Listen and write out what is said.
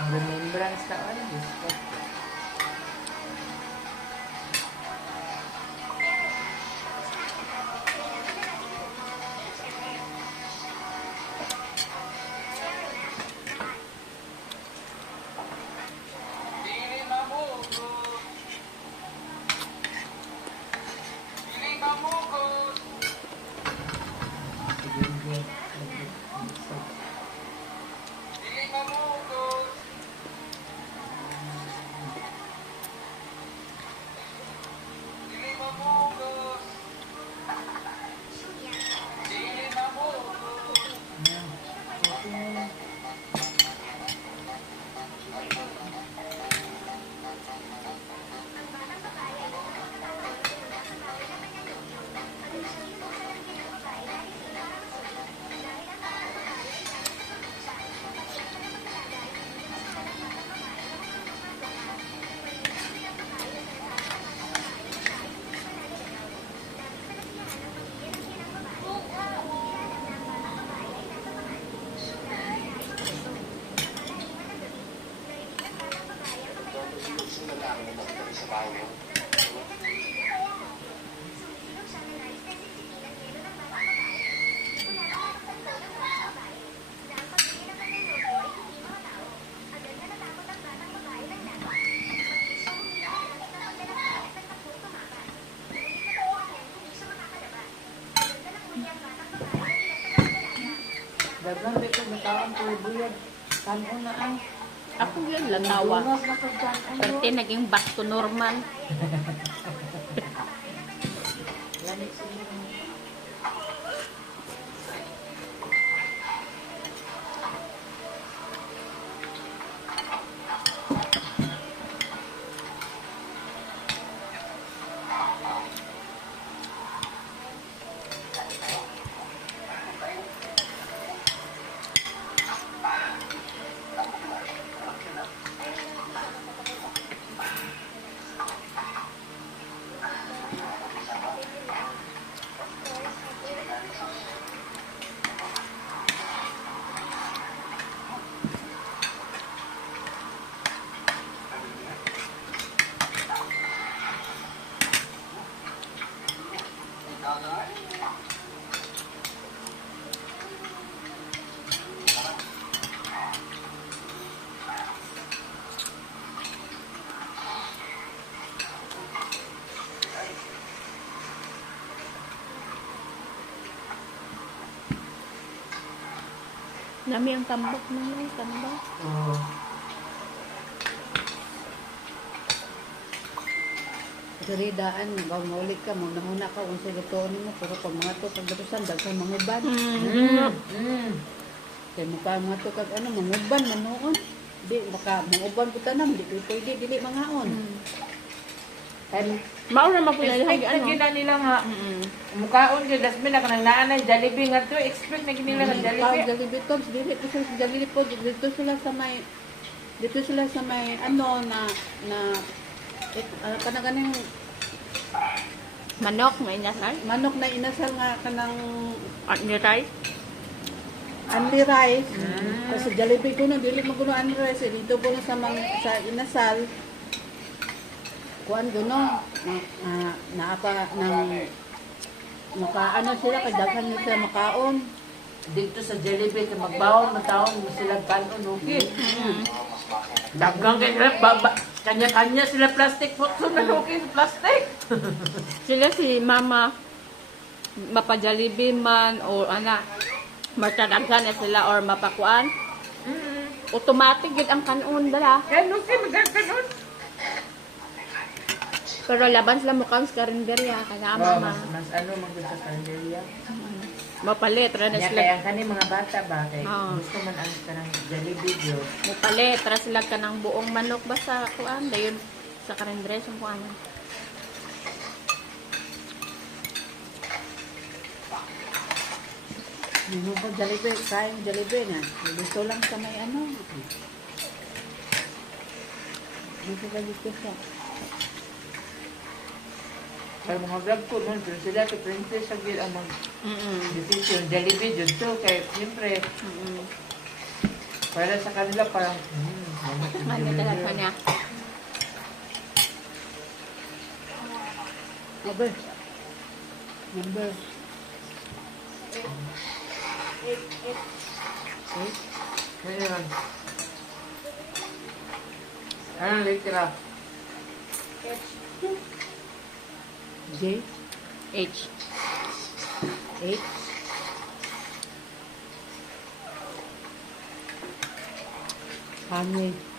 Ang remembrance na ano, Diyos ko. Dagang dito matawan ko buyag. Kanon na ang Ako yun, latawa. dumas na pagkaan. Pati naging back to normal. Lamig siya. Nami ang tambak naman, tambak. Oo. Saridaan, maulit ka, muna ka, kung sa lutoon mo, pero pag mga to, pagdapusan, daghang manguban. Kaya mga to, kag ano, manguban, manoon. Di, baka manguban ko tanam, di pwede, dili mangaon. And Mauna mapulalahan expect na ano. gina nila nga. Mukaon kay Dasmin na kanang naanay Jollibee nga to. Expect na gina nila nga Jollibee. Jollibee Tops, dito sila sa Jollibee po, dito sila sa may, ano, kanang Manok, may nasal. manok na inasal nga kanang At niray. Only rice. Kasi Jollibee ko na, dili mo kuno only rice. Dito po na sa inasal. Kuan gano, naapa ng makaano sila, kadaghan nila sila makaon. Dito sa Jollibee, magbawon, matawon mo sila kanon, okay. Dagang kaya kanya-kanya sila plastic photo na okay sa plastic. Sila si mama, mapa-Jollibee man, o ana, matadaghan na sila or mapakuan. Automatic yun ang kanon dala. Kaya okay, magkakanon. Pero laban sila mukhang sa karinderya, kasama ma. Mas ano, magkita sa kalendarya. Mapalit, ra na Kaya sila. kaya kani mga bata ba, kay Oo. gusto man ang kanang Jollibee yun. Mapalit, ra sila ka ng buong manok ba sa kuan, dayon sa karinderya sa kuan. Ano ba Jollibee? Kain Jollibee na. Dito lang sa may ano. Dito lang dito siya. Kaya mga vlog ko nun, pero sila to princess sa gil ang mag-decision. Jollibee yun to, kaya siyempre, para sa kanila parang, Mali talaga niya. Abe. Number. Ngayon. Anong litera? J. H. H. Honey.